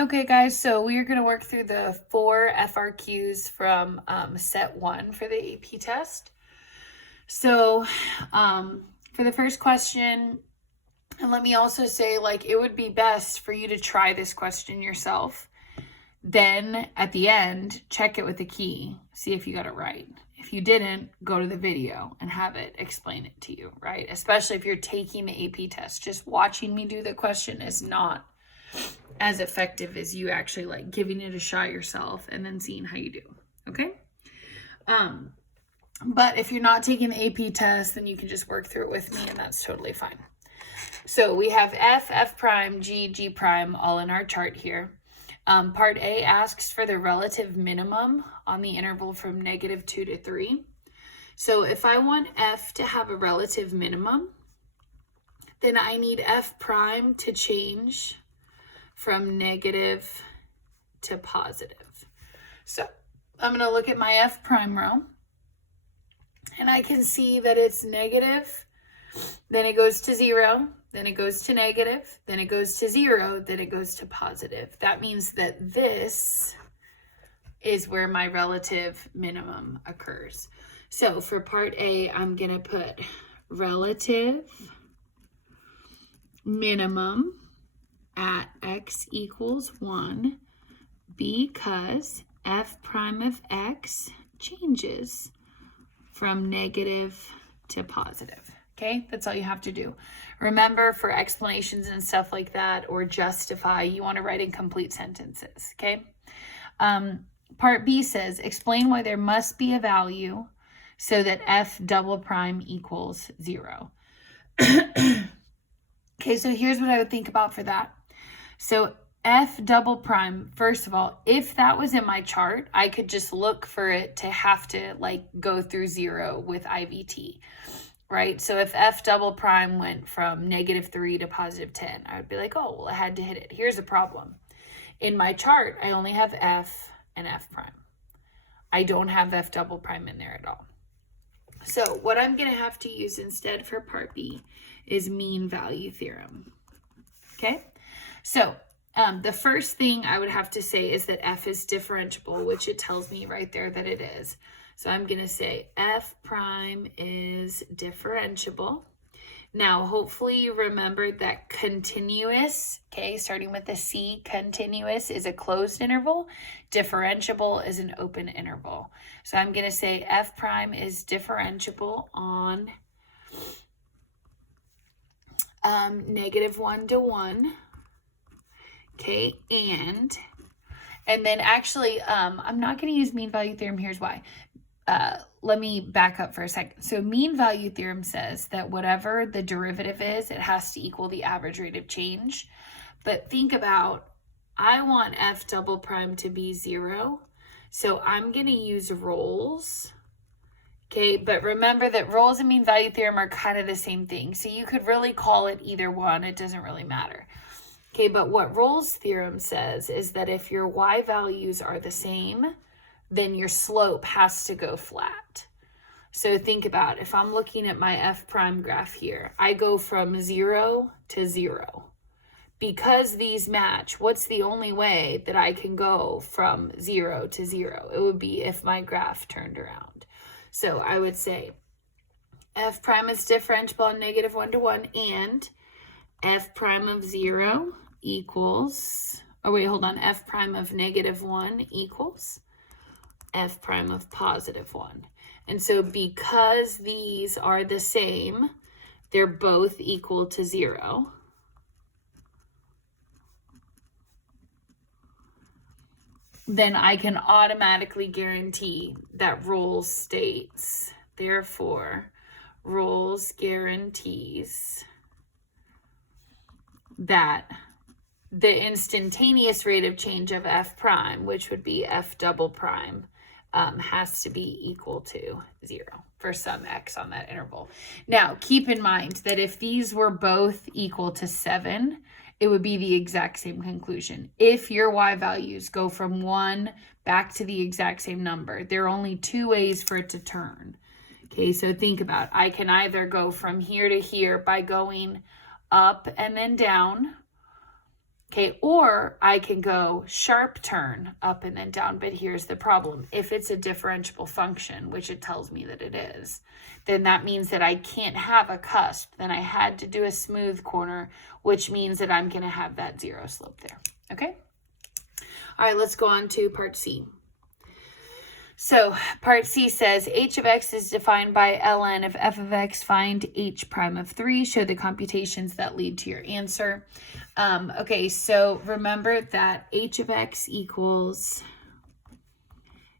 Okay, guys, so we are going to work through the 4 FRQs from set 1 for the AP test. So for the first question, and let me also say, like, it would be best for you to try this question yourself. Then at the end, check it with the key, see if you got it right. If you didn't, go to the video and have it explain it to you, right? Especially if you're taking the AP test. Just watching me do the question is not as effective as you actually like giving it a shot yourself and then seeing how you do. Okay. But if you're not taking the AP test, then you can just work through it with me and that's totally fine. So we have F prime, G prime, all in our chart here. Part A asks for the relative minimum on the interval from -2 to 3. So if I want F to have a relative minimum, then I need F prime to change from negative to positive. So I'm going to look at my F prime row, and I can see that it's negative, then it goes to 0, then it goes to negative, then it goes to 0, then it goes to positive. That means that this is where my relative minimum occurs. So for part A, I'm going to put relative minimum at x equals 1 because f prime of x changes from negative to positive. Okay, that's all you have to do. Remember, for explanations and stuff like that or justify, you want to write in complete sentences. Okay. Part B says, explain why there must be a value so that f double prime equals 0. Okay, so here's what I would think about for that. So f double prime, first of all, if that was in my chart, I could just look for it to have to like go through 0 with IVT, right? So if f double prime went from -3 to +10, I would be like, oh, well, I had to hit it. Here's the problem. In my chart, I only have f and f prime. I don't have f double prime in there at all. So what I'm going to have to use instead for part B is mean value theorem. Okay, so the first thing I would have to say is that f is differentiable, which it tells me right there that it is. So I'm going to say f prime is differentiable. Now, hopefully you remembered that continuous, okay, starting with the C, continuous is a closed interval. Differentiable is an open interval. So I'm going to say f prime is differentiable on -1 to 1. Okay, and then actually, I'm not going to use mean value theorem. Here's why. Let me back up for a second. So mean value theorem says that whatever the derivative is, it has to equal the average rate of change. But think about, I want f double prime to be 0. So I'm going to use roles. Okay, but remember that roles and mean value theorem are kind of the same thing. So you could really call it either one. It doesn't really matter. Okay, but what Rolle's theorem says is that if your y values are the same, then your slope has to go flat. So think about, if I'm looking at my f prime graph here, I go from 0 to 0. Because these match, what's the only way that I can go from 0 to 0? It would be if my graph turned around. So I would say f prime is differentiable on -1 to 1 and f prime of 0 equals, oh wait, hold on, f prime of -1 equals f prime of +1. And so because these are the same, they're both equal to 0. Then I can automatically guarantee that Rolle's states, therefore, Rolle's guarantees that the instantaneous rate of change of f prime, which would be f double prime, has to be equal to 0 for some x on that interval. Now, keep in mind that if these were both equal to 7, it would be the exact same conclusion. If your y values go from 1 back to the exact same number, there are only 2 ways for it to turn. Okay, so think about it. I can either go from here to here by going up and then down, Okay, or I can go sharp turn up and then down, but here's the problem. If it's a differentiable function, which it tells me that it is, then that means that I can't have a cusp. Then I had to do a smooth corner, which means that I'm going to have that zero slope there. Okay? All right, let's go on to part C. So part C says h of x is defined by ln of f of x. Find h prime of 3. Show the computations that lead to your answer. Okay, so remember that h of x equals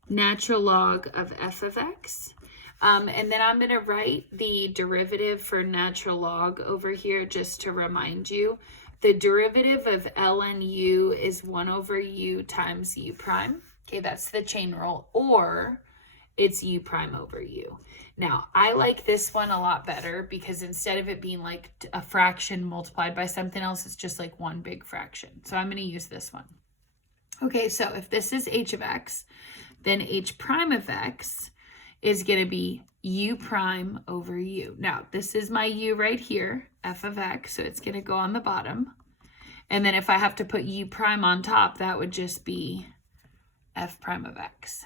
natural log of f of x. And then I'm going to write the derivative for natural log over here just to remind you. The derivative of ln u is 1 over u times u prime. Okay, that's the chain rule, or it's u prime over u. Now, I like this one a lot better because instead of it being like a fraction multiplied by something else, it's just like one big fraction. So I'm going to use this one. Okay, so if this is h of x, then h prime of x is going to be u prime over u. Now, this is my u right here, f of x, so it's going to go on the bottom. And then if I have to put u prime on top, that would just be f prime of x.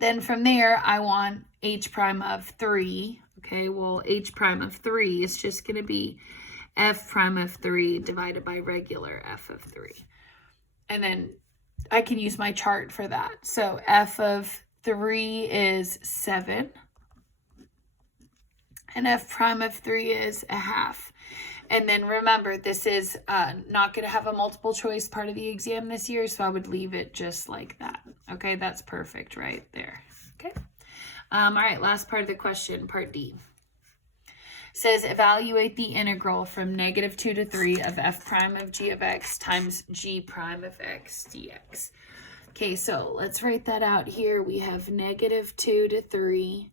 Then from there, I want h prime of 3. Okay, well, h prime of 3 is just going to be f prime of 3 divided by regular f of 3. And then I can use my chart for that. So f of 3 is 7. And f prime of 3 is a half. And then remember, this is not going to have a multiple choice part of the exam this year, so I would leave it just like that. Okay, that's perfect right there. Okay. All right, last part of the question, part D. Says evaluate the integral from -2 to 3 of f prime of g of x times g prime of x dx. Okay, so let's write that out here. We have -2 to 3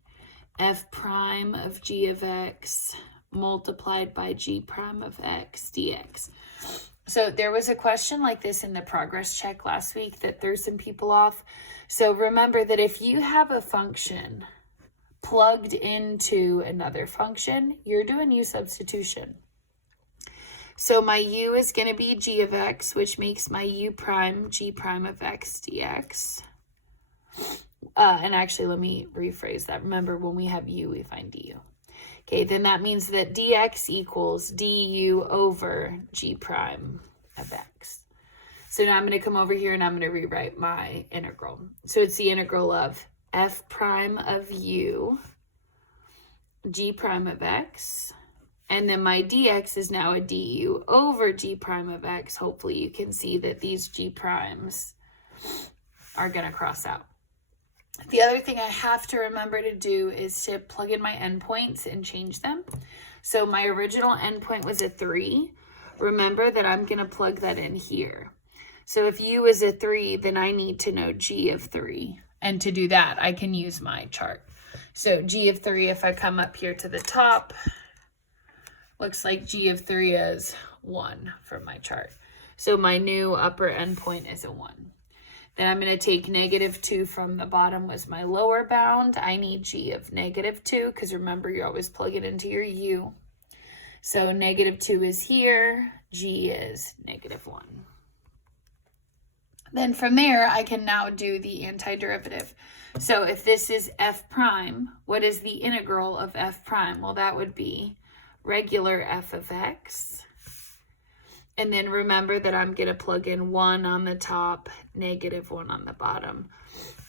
f prime of g of x multiplied by g prime of x dx. So there was a question like this in the progress check last week that threw some people off. So remember that if you have a function plugged into another function, you're doing u substitution. So my u is going to be g of x, which makes my u prime g prime of x dx. And actually, let me rephrase that. Remember, when we have u, we find du. Okay, then that means that dx equals du over g prime of x. So now I'm going to come over here and I'm going to rewrite my integral. So it's the integral of f prime of u, g prime of x, and then my dx is now a du over g prime of x. Hopefully you can see that these g primes are going to cross out. The other thing I have to remember to do is to plug in my endpoints and change them. So my original endpoint was a 3. Remember that I'm going to plug that in here. So if u is a 3, then I need to know g of 3. And to do that, I can use my chart. So g of 3, if I come up here to the top, looks like g of 3 is 1 from my chart. So my new upper endpoint is a 1. Then I'm going to take -2 from the bottom was my lower bound. I need g of -2 because remember, you're always plugging into your u. So -2 is here. G is -1. Then from there, I can now do the antiderivative. So if this is f prime, what is the integral of f prime? Well, that would be regular f of x. And then remember that I'm going to plug in 1 on the top, -1 on the bottom.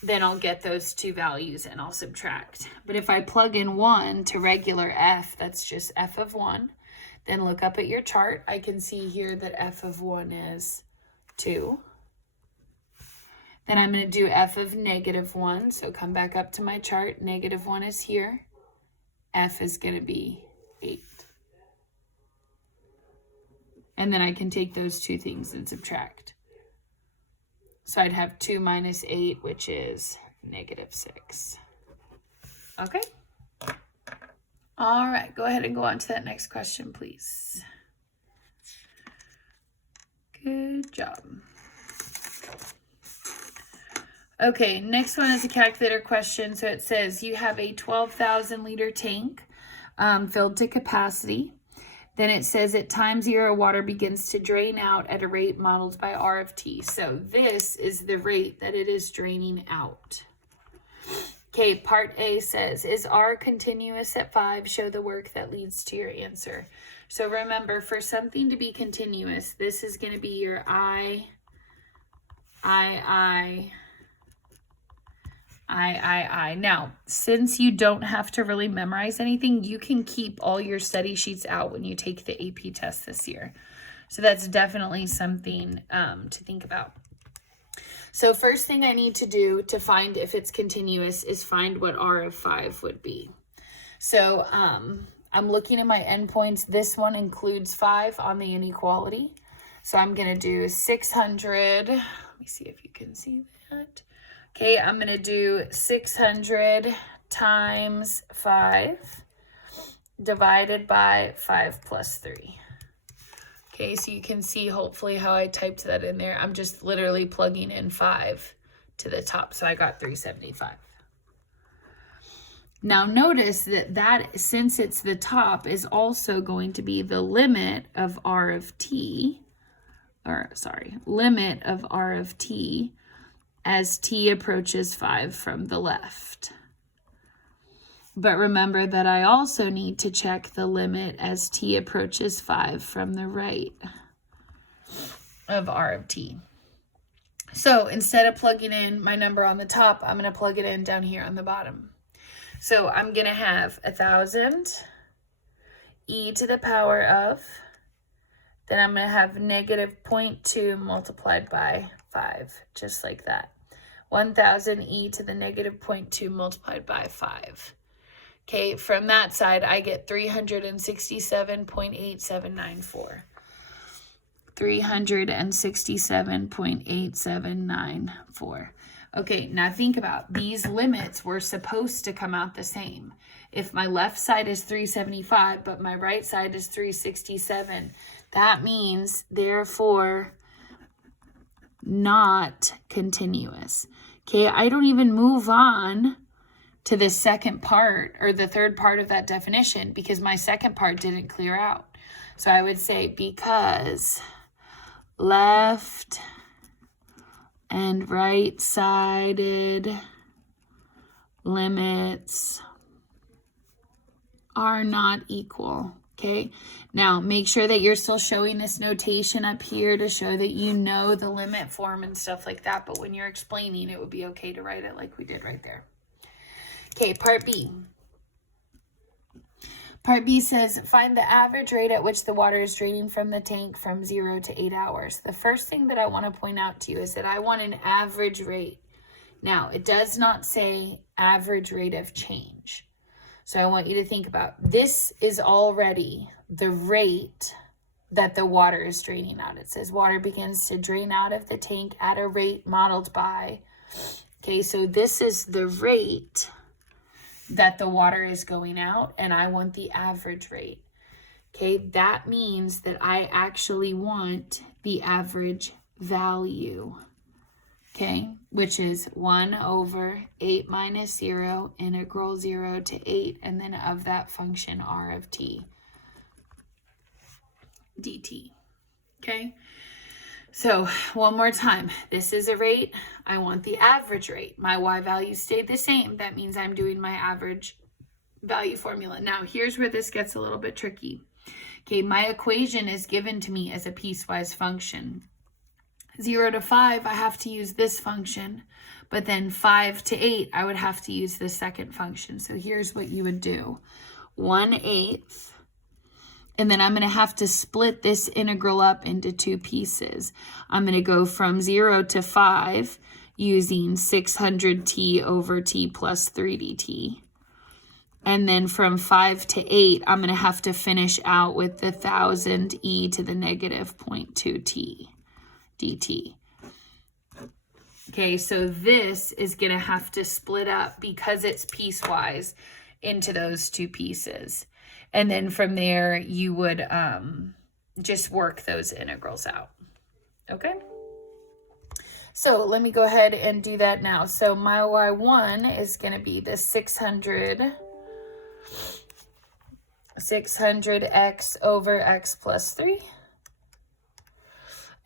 Then I'll get those two values and I'll subtract. But if I plug in 1 to regular f, that's just f of 1. Then look up at your chart. I can see here that f of 1 is 2. Then I'm going to do f of -1. So come back up to my chart. -1 is here. F is going to be 8. And then I can take those two things and subtract. So I'd have 2 minus 8, which is -6. Okay. All right, go ahead and go on to that next question, please. Good job. Okay, next one is a calculator question. So it says you have a 12,000 liter tank filled to capacity. Then it says at time 0, water begins to drain out at a rate modeled by R of t. So this is the rate that it is draining out. Okay, part A says, is R continuous at 5? Show the work that leads to your answer. So remember, for something to be continuous, this is going to be your I. Now, since you don't have to really memorize anything, you can keep all your study sheets out when you take the AP test this year. So that's definitely something to think about. So first thing I need to do to find if it's continuous is find what R of 5 would be. So I'm looking at my endpoints. This one includes 5 on the inequality. So I'm going to do 600. Let me see if you can see that. Okay, I'm going to do 600 times 5 divided by 5 plus 3. Okay, so you can see hopefully how I typed that in there. I'm just literally plugging in 5 to the top. So I got 375. Now notice that since it's the top is also going to be the limit of R of t, limit of R of t as t approaches 5 from the left. But remember that I also need to check the limit as t approaches 5 from the right of R of t. So instead of plugging in my number on the top, I'm going to plug it in down here on the bottom. So I'm going to have 1,000 e to the power of, then I'm going to have negative 0.2 multiplied by 5, just like that. 1,000 e to the negative 0.2 multiplied by 5. Okay, from that side, I get 367.8794. 367.8794. Okay, now think about these limits were supposed to come out the same. If my left side is 375, but my right side is 367, that means, therefore, not continuous. Okay, I don't even move on to the second part or the third part of that definition because my second part didn't clear out. So I would say because left and right-sided limits are not equal. Okay, now make sure that you're still showing this notation up here to show that you know the limit form and stuff like that. But when you're explaining, it would be okay to write it like we did right there. Okay, part B. Part B says, find the average rate at which the water is draining from the tank from 0 to 8 hours. The first thing that I want to point out to you is that I want an average rate. Now, it does not say average rate of change. So I want you to think about, this is already the rate that the water is draining out. It says water begins to drain out of the tank at a rate modeled by. Okay, so this is the rate that the water is going out, and I want the average rate. Okay, that means that I actually want the average value, okay, which is 1 over 8 minus 0, integral 0 to 8, and then of that function R of t dt, okay? So one more time, this is a rate. I want the average rate. My y value stayed the same. That means I'm doing my average value formula. Now here's where this gets a little bit tricky. Okay, my equation is given to me as a piecewise function. 0 to 5, I have to use this function, but then 5 to 8, I would have to use the second function. So here's what you would do. 1/8. And then I'm going to have to split this integral up into 2 pieces. I'm going to go from 0 to 5 using 600t over t plus 3 dt. And then from 5 to 8, I'm going to have to finish out with the 1,000 e to the negative 0.2t dt. Okay, so this is going to have to split up because it's piecewise into those 2 pieces. And then from there, you would just work those integrals out, okay? So let me go ahead and do that now. So my y1 is going to be the 600 600x over x plus 3.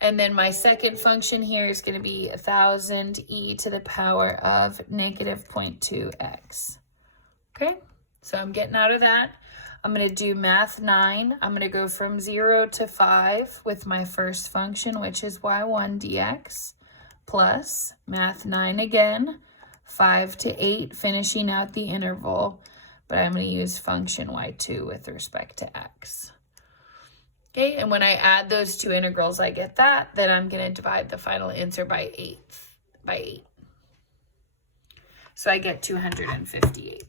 And then my second function here is going to be 1000 e to the power of negative 0.2x. Okay, so I'm getting out of that. I'm going to do math 9. I'm going to go from 0 to 5 with my first function, which is y1 dx, plus math 9 again, 5 to 8, finishing out the interval, but I'm going to use function y2 with respect to x. Okay, and when I add those two integrals, I get that. Then I'm going to divide the final answer by 8. So I get 258.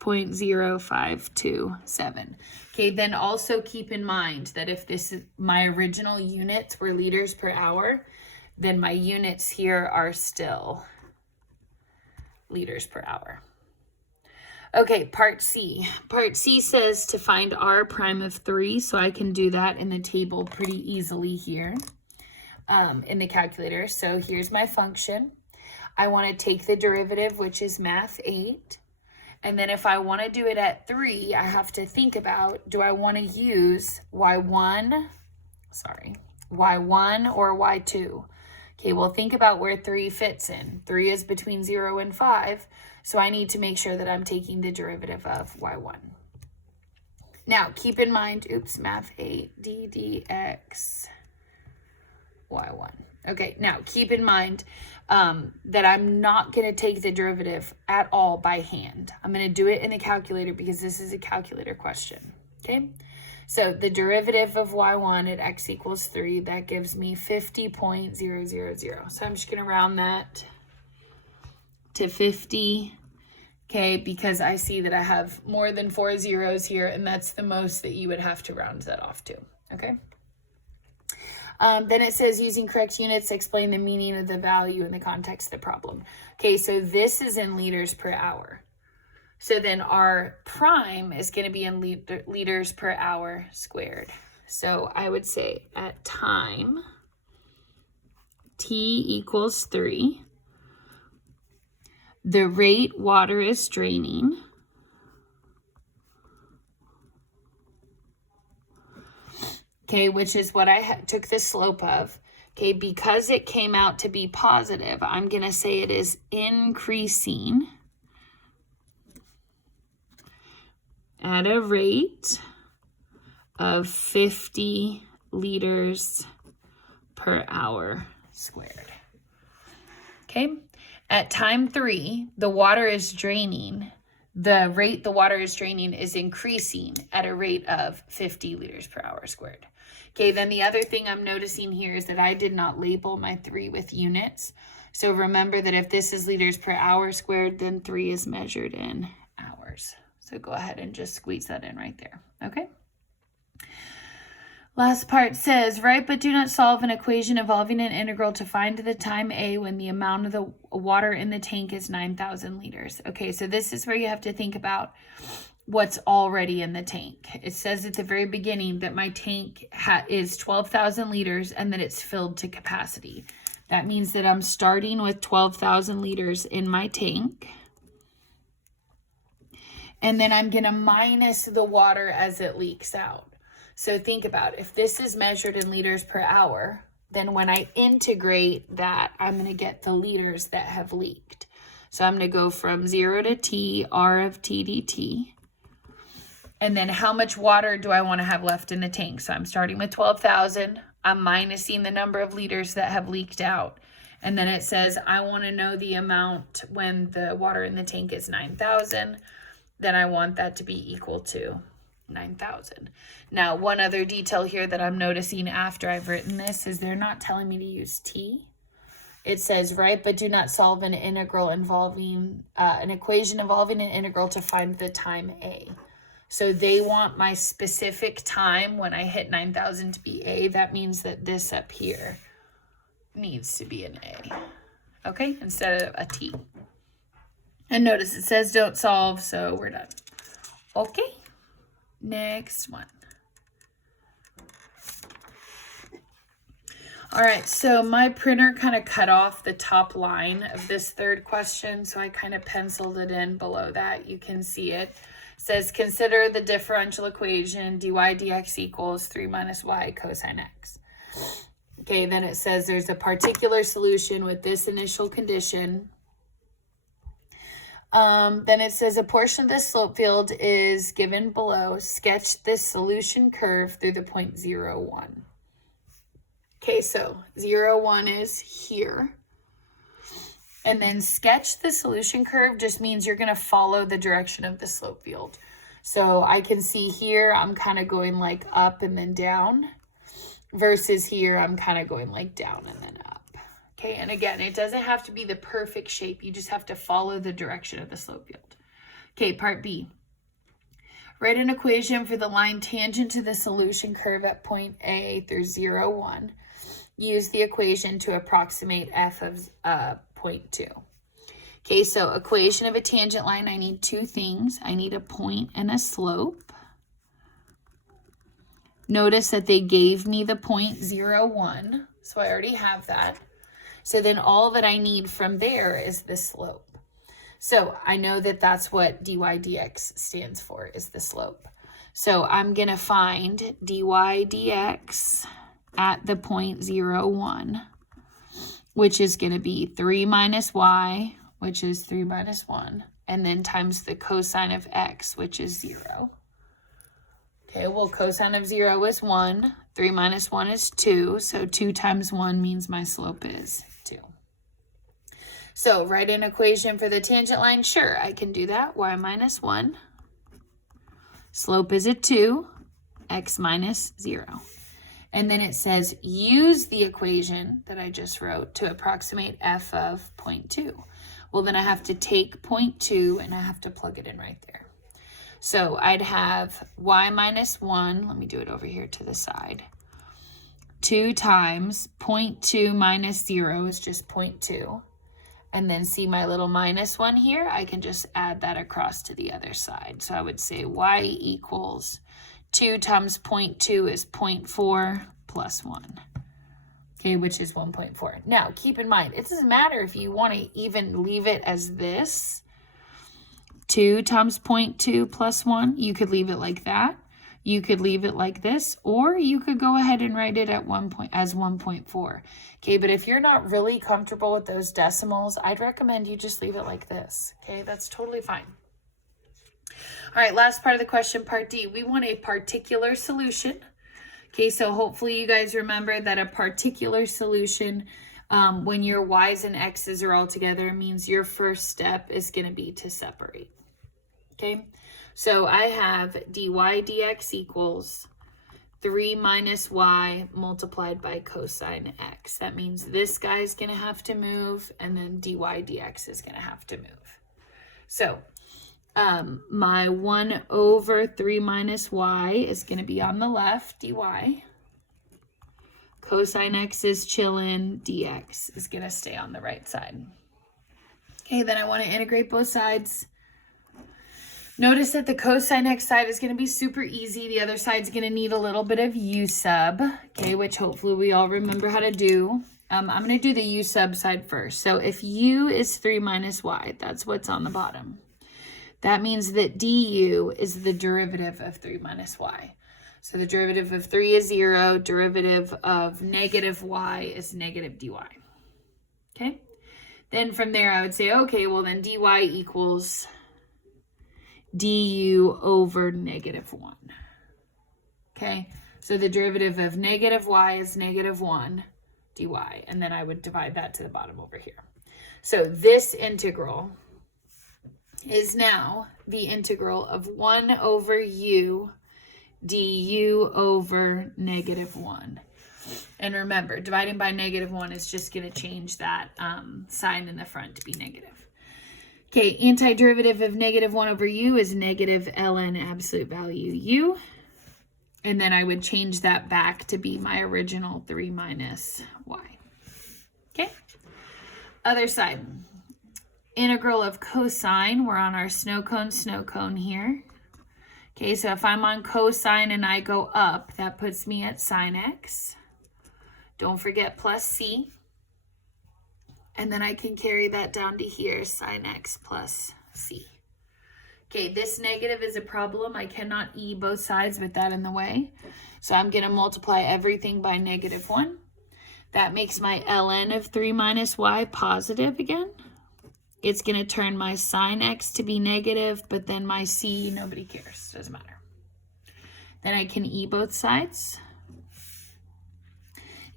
0.0527. Okay, then also keep in mind that if this is my original units were liters per hour, then my units here are still liters per hour. Okay, part C. Part C says to find r prime of 3, so I can do that in the table pretty easily here in the calculator. So here's my function. I want to take the derivative, which is math 8. And then if I want to do it at 3, I have to think about, do I want to use y1 or y2? Okay, well, think about where 3 fits in. 3 is between 0 and 5, so I need to make sure that I'm taking the derivative of y1. Now, keep in mind, math 8, d dx y1. Okay, now keep in mind that I'm not going to take the derivative at all by hand. I'm going to do it in the calculator because this is a calculator question, okay? So the derivative of y1 at x equals 3, that gives me 50.000. So I'm just going to round that to 50, okay, because I see that I have more than 4 zeros here, and that's the most that you would have to round that off to, okay? Then it says using correct units, explain the meaning of the value in the context of the problem. Okay, so this is in liters per hour. So then our prime is going to be in liters per hour squared. So I would say at time t equals 3, the rate water is draining okay, which is what I took the slope of. Okay, because it came out to be positive, I'm going to say it is increasing at a rate of 50 liters per hour squared. Okay, at time 3, the water is draining. The rate the water is draining is increasing at a rate of 50 liters per hour squared. Okay, then the other thing I'm noticing here is that I did not label my 3 with units. So remember that if this is liters per hour squared, then 3 is measured in hours. So go ahead and just squeeze that in right there, okay? Last part says, write but do not solve an equation involving an integral to find the time A when the amount of the water in the tank is 9,000 liters. Okay, so this is where you have to think about what's already in the tank. It says at the very beginning that my tank is 12,000 liters and that it's filled to capacity. That means that I'm starting with 12,000 liters in my tank. And then I'm going to minus the water as it leaks out. So think about if this is measured in liters per hour, then when I integrate that, I'm going to get the liters that have leaked. So I'm going to go from 0 to t, r of t dt. And then how much water do I want to have left in the tank? So I'm starting with 12,000. I'm minusing the number of liters that have leaked out. And then it says I want to know the amount when the water in the tank is 9,000. Then I want that to be equal to 9,000. Now, one other detail here that I'm noticing after I've written this is they're not telling me to use t. It says, write but do not solve an integral involving, an equation involving an integral to find the time A. So they want my specific time when I hit 9,000 to be A. That means that this up here needs to be an A, okay, instead of a T. And notice it says don't solve, so we're done. Okay, next one. All right, so my printer kind of cut off the top line of this third question, so I kind of penciled it in below that. You can see it. It says, consider the differential equation dy dx equals 3 minus y cosine x. Okay, then it says there's a particular solution with this initial condition. Then it says a portion of the slope field is given below. Sketch this solution curve through the point 0, 1. Okay, so 0, 1 is here. And then sketch the solution curve just means you're going to follow the direction of the slope field. So I can see here I'm kind of going like up and then down, versus here I'm kind of going like down and then up. Okay, and again, it doesn't have to be the perfect shape. You just have to follow the direction of the slope field. Okay, part B. Write an equation for the line tangent to the solution curve at point A through 0, 1. Use the equation to approximate f of point 2. Okay, so equation of a tangent line, I need two things. I need a point and a slope. Notice that they gave me the point 0, 1, so I already have that. So then all that I need from there is the slope. So I know that that's what dy dx stands for, is the slope. So I'm going to find dy dx at the point 0, 1, which is going to be 3 minus y, which is 3 minus 1, and then times the cosine of x, which is 0. Okay, well, cosine of 0 is 1. 3 minus 1 is 2. So 2 times 1 means my slope is 2. So write an equation for the tangent line. Sure, I can do that. Y minus 1. Slope is a 2. X minus 0. And then it says use the equation that I just wrote to approximate f of 0.2. Well, then I have to take 0.2 and I have to plug it in right there. So I'd have y minus 1, let me do it over here to the side, 2 times 0.2 minus 0 is just 0.2. And then see my little minus 1 here? I can just add that across to the other side. So I would say y equals 2 times 0.2 is 0.4 plus 1. Okay, which is 1.4. Now, keep in mind, it doesn't matter if you want to even leave it as this. 2 times 0.2 plus 1, you could leave it like that. You could leave it like this, or you could go ahead and write it at as 1.4. Okay, but if you're not really comfortable with those decimals, I'd recommend you just leave it like this. Okay, that's totally fine. All right, last part of the question, part D. We want a particular solution. Okay, so hopefully you guys remember that a particular solution, when your y's and x's are all together, means your first step is going to be to separate. Okay, so I have dy dx equals 3 minus y multiplied by cosine x. That means this guy's going to have to move, and then dy dx is going to have to move. So my 1 over 3 minus y is going to be on the left, dy. Cosine x is chilling, dx is going to stay on the right side. Okay, then I want to integrate both sides. Notice that the cosine x side is going to be super easy. The other side's going to need a little bit of u sub, okay, which hopefully we all remember how to do. I'm going to do the u sub side first. So if u is 3 minus y, that's what's on the bottom. That means that du is the derivative of 3 minus y. So the derivative of 3 is 0. Derivative of negative y is negative dy. Okay? Then from there, I would say, okay, well then dy equals du over negative 1. Okay? So the derivative of negative y is negative 1 dy. And then I would divide that to the bottom over here. So this integral is now the integral of 1 over u du over negative 1. And remember, dividing by negative 1 is just going to change that sign in the front to be negative. Okay, antiderivative of negative 1 over u is negative ln absolute value u. And then I would change that back to be my original 3 minus y. Okay, other side. Integral of cosine, we're on our snow cone here. Okay, so if I'm on cosine and I go up, that puts me at sine x. Don't forget plus c. And then I can carry that down to here, sine x plus c. Okay, this negative is a problem. I cannot e both sides with that in the way. So I'm going to multiply everything by -1. That makes my ln of 3 minus y positive again. It's going to turn my sine x to be negative, but then my c, nobody cares. Doesn't matter. Then I can e both sides.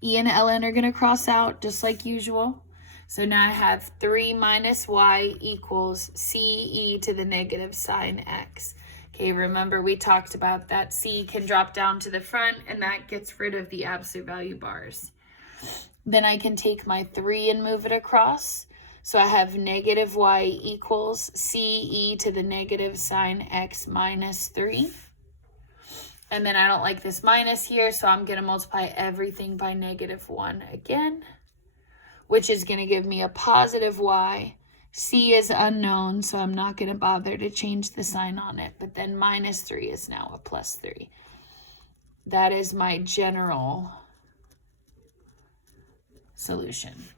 E and ln are going to cross out just like usual. So now I have 3 minus y equals c e to the negative sine x. Okay, remember we talked about that c can drop down to the front, and that gets rid of the absolute value bars. Then I can take my 3 and move it across. So I have negative y equals c e to the negative sine x minus 3. And then I don't like this minus here, so I'm going to multiply everything by -1 again, which is going to give me a positive y. C is unknown, so I'm not going to bother to change the sign on it. But then -3 is now a +3. That is my general solution.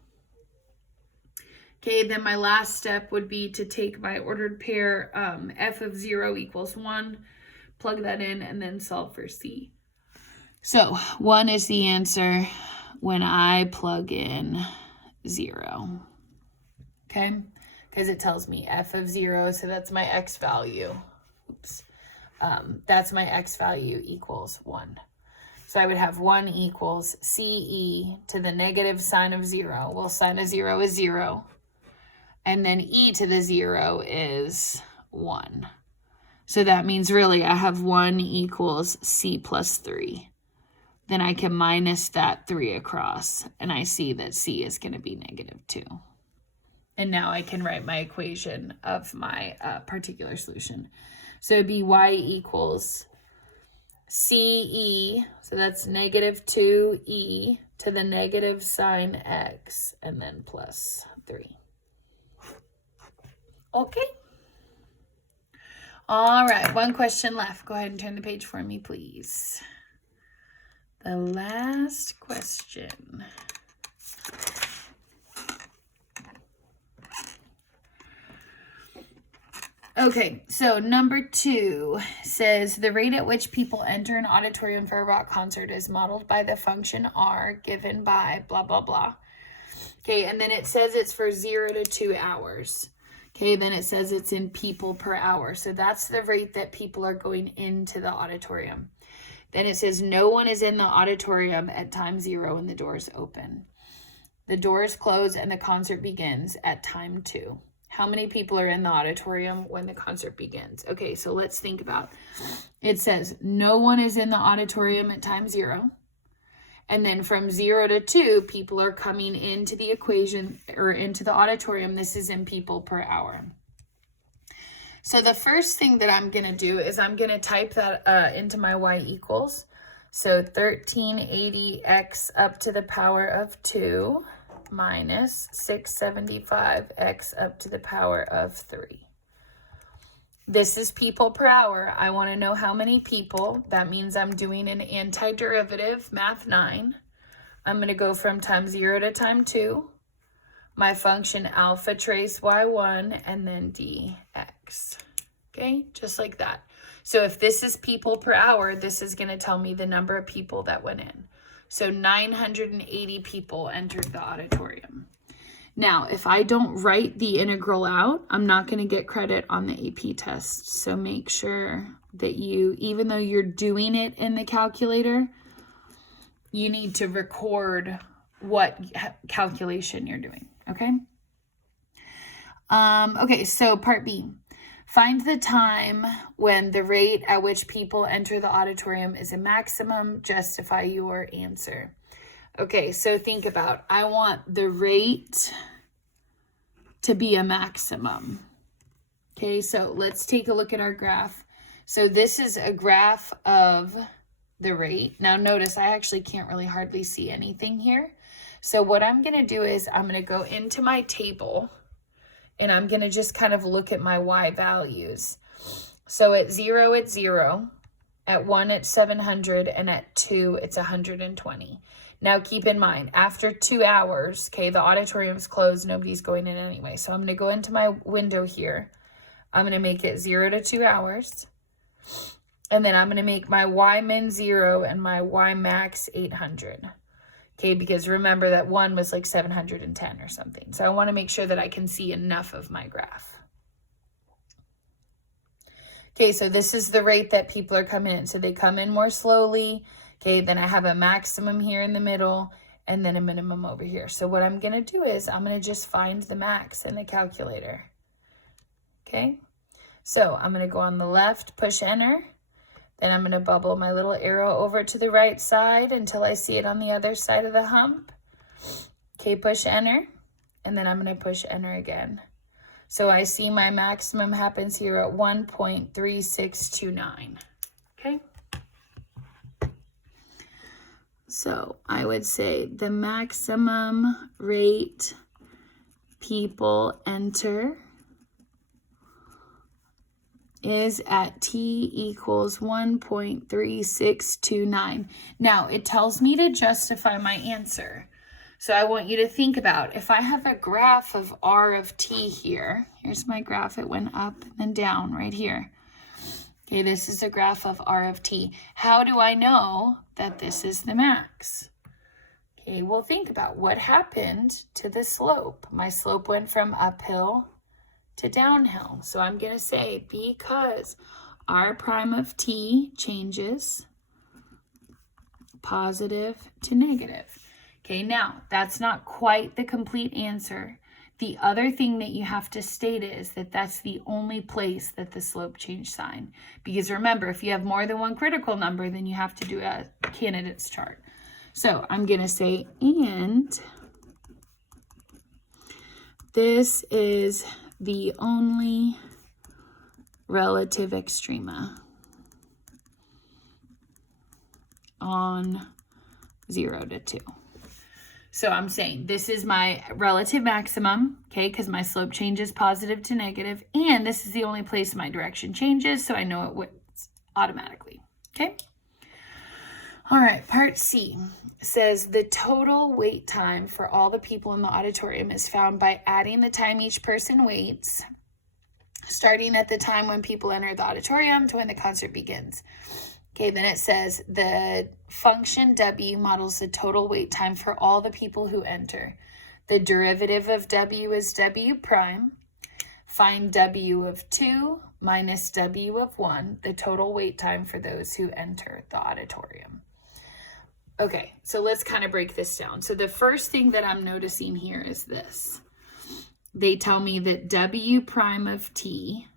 Okay, then my last step would be to take my ordered pair, f of 0 equals 1, plug that in, and then solve for c. So 1 is the answer when I plug in 0. Okay, because it tells me f of 0, so that's my x value. Oops. That's my x value equals 1. So I would have 1 equals ce to the negative sine of 0. Well, sine of 0 is 0. And then e to the 0 is 1. So that means really I have 1 equals c plus 3. Then I can minus that 3 across, and I see that c is going to be -2. And now I can write my equation of my particular solution. So it'd be y equals ce, so that's -2e to the negative sine x, and then plus 3. Okay. All right, one question left. Go ahead and turn the page for me, please. The last question. Okay, so number 2 says the rate at which people enter an auditorium for a rock concert is modeled by the function r given by blah, blah, blah. Okay, and then it says it's for 0 to 2 hours. Okay, then it says it's in people per hour. So that's the rate that people are going into the auditorium. Then it says no one is in the auditorium at time 0 and the doors open. The doors close and the concert begins at time 2. How many people are in the auditorium when the concert begins? Okay, so let's think about it. It says no one is in the auditorium at time 0. And then from 0 to 2, people are coming into the equation or into the auditorium. This is in people per hour. So the first thing that I'm going to do is I'm going to type that into my y equals. So 1380x up to the power of 2 minus 675x up to the power of 3. This is people per hour. I want to know how many people. That means I'm doing an antiderivative, math 9. I'm going to go from time 0 to time 2. My function alpha trace y1 and then dx. Okay, just like that. So if this is people per hour, this is going to tell me the number of people that went in. So 980 people entered the auditorium. Now, if I don't write the integral out, I'm not going to get credit on the AP test. So make sure that you, even though you're doing it in the calculator, you need to record what calculation you're doing, okay? Okay, so part B. Find the time when the rate at which people enter the auditorium is a maximum. Justify your answer. Okay, so think about, I want the rate to be a maximum. Okay, so let's take a look at our graph. So this is a graph of the rate. Now notice I actually can't really hardly see anything here. So what I'm going to do is I'm going to go into my table and I'm going to just kind of look at my y values. So at 0, it's 0. At 1, it's 700, and at 2, it's 120. Now, keep in mind, after 2 hours, okay, the auditorium's closed, nobody's going in anyway. So I'm going to go into my window here. I'm going to make it 0 to 2 hours. And then I'm going to make my Y min 0 and my Y max 800. Okay, because remember that 1 was like 710 or something. So I want to make sure that I can see enough of my graph. Okay, so this is the rate that people are coming in. So they come in more slowly. Okay, then I have a maximum here in the middle and then a minimum over here. So what I'm going to do is I'm going to just find the max in the calculator. Okay, so I'm going to go on the left, push enter. Then I'm going to bubble my little arrow over to the right side until I see it on the other side of the hump. Okay, push enter. And then I'm going to push enter again. So I see my maximum happens here at 1.3629. Okay. So I would say the maximum rate people enter is at t equals 1.3629. Now it tells me to justify my answer. So I want you to think about, if I have a graph of r of t here, here's my graph, it went up and down right here. Okay, this is a graph of r of t. How do I know that this is the max? Okay, well think about what happened to the slope. My slope went from uphill to downhill. So I'm going to say because r prime of t changes positive to negative. Okay, now that's not quite the complete answer. The other thing that you have to state is that that's the only place that the slope change sign. Because remember, if you have more than one critical number, then you have to do a candidate's chart. So I'm going to say, and this is the only relative extrema on 0 to 2. So I'm saying this is my relative maximum, okay, because my slope changes positive to negative, and this is the only place my direction changes, so I know it would automatically, okay? All right, part C says the total wait time for all the people in the auditorium is found by adding the time each person waits, starting at the time when people enter the auditorium to when the concert begins. Okay, then it says the function W models the total wait time for all the people who enter. The derivative of W is W prime. Find W of 2 minus W of 1, the total wait time for those who enter the auditorium. Okay, so let's kind of break this down. So the first thing that I'm noticing here is this. They tell me that W prime of T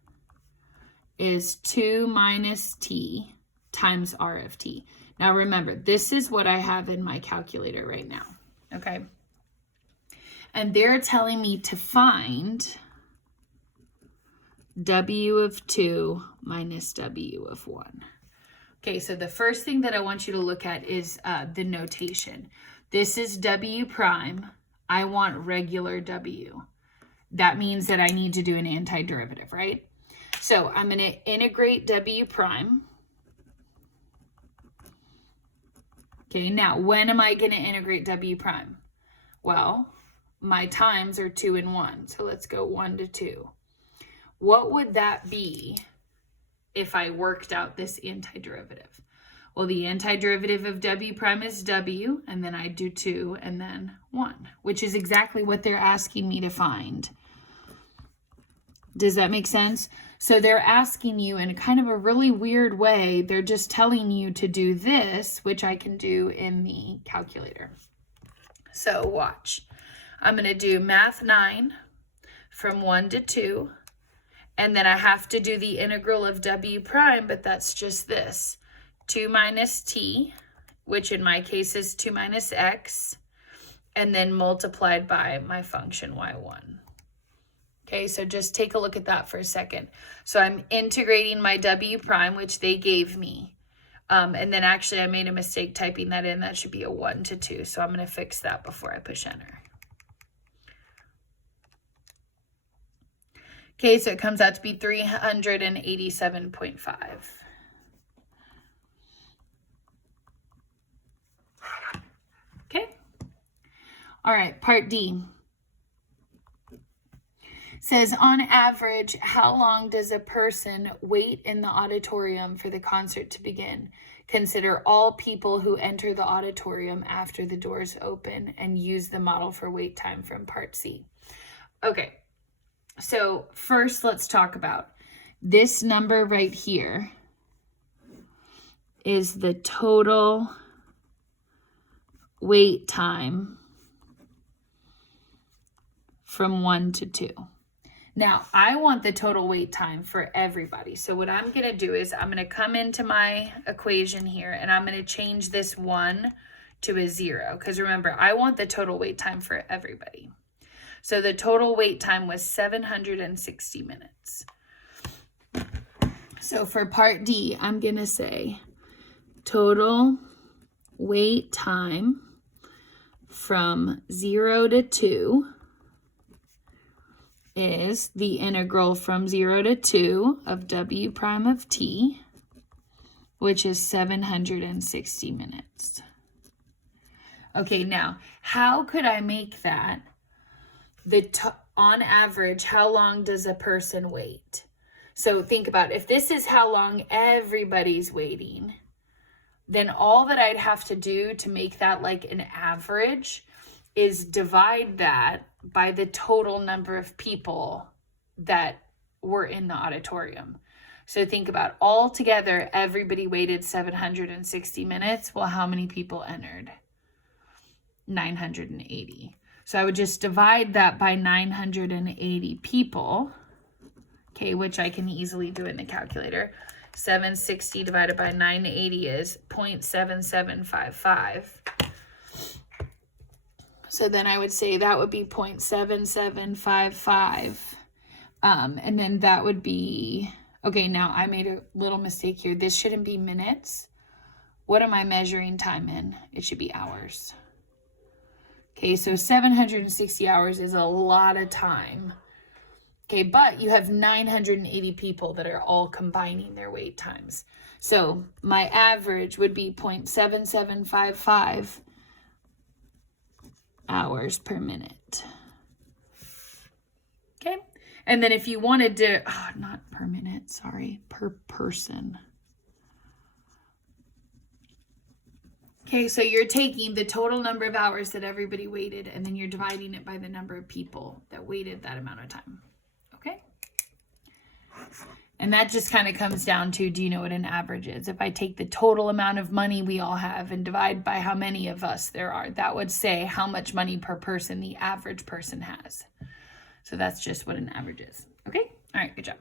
is 2 minus T times R of T. Now remember, this is what I have in my calculator right now, okay? And they're telling me to find W of 2 minus W of 1. Okay, so the first thing that I want you to look at is the notation. This is W prime. I want regular W. That means that I need to do an antiderivative, right? So I'm going to integrate W prime. Okay, now when am I going to integrate W prime? Well, my times are 2 and 1. So let's go 1 to 2. What would that be if I worked out this antiderivative? Well, the antiderivative of W prime is W, and then I do 2 and then 1, which is exactly what they're asking me to find. Does that make sense? So they're asking you in kind of a really weird way. They're just telling you to do this, which I can do in the calculator. So watch. I'm going to do math 9 from 1 to 2. And then I have to do the integral of W prime, but that's just this. 2 minus T, which in my case is 2 minus X, and then multiplied by my function Y1. Okay, so just take a look at that for a second. So I'm integrating my W prime, which they gave me. And then actually I made a mistake typing that in. That should be a 1 to 2. So I'm going to fix that before I push enter. Okay, so it comes out to be 387.5. All right, part D. Says, on average, how long does a person wait in the auditorium for the concert to begin? Consider all people who enter the auditorium after the doors open and use the model for wait time from part C. Okay, so first let's talk about this number right here is the total wait time from 1 to 2. Now, I want the total wait time for everybody. So what I'm going to do is I'm going to come into my equation here and I'm going to change this 1 to a 0. Because remember, I want the total wait time for everybody. So the total wait time was 760 minutes. So for part D, I'm going to say total wait time from 0 to 2 is the integral from 0 to 2 of w prime of t, which is 760 minutes. Okay, now, how could I make that on average, how long does a person wait? So think about, if this is how long everybody's waiting, then all that I'd have to do to make that like an average is divide that by the total number of people that were in the auditorium. So think about, all together, everybody waited 760 minutes. Well, how many people entered? 980. So I would just divide that by 980 people, okay, which I can easily do in the calculator. 760 divided by 980 is 0.7755. So then I would say that would be 0.7755. And then that would be, okay, now I made a little mistake here. This shouldn't be minutes. What am I measuring time in? It should be hours. Okay, so 760 hours is a lot of time. Okay, but you have 980 people that are all combining their wait times. So my average would be 0.7755 hours per minute. Okay, and then if you wanted to, not per minute, sorry, per person. Okay, so you're taking the total number of hours that everybody waited, and then you're dividing it by the number of people that waited that amount of time. Okay? And that just kind of comes down to, do you know what an average is? If I take the total amount of money we all have and divide by how many of us there are, that would say how much money per person the average person has. So that's just what an average is. Okay? All right, good job.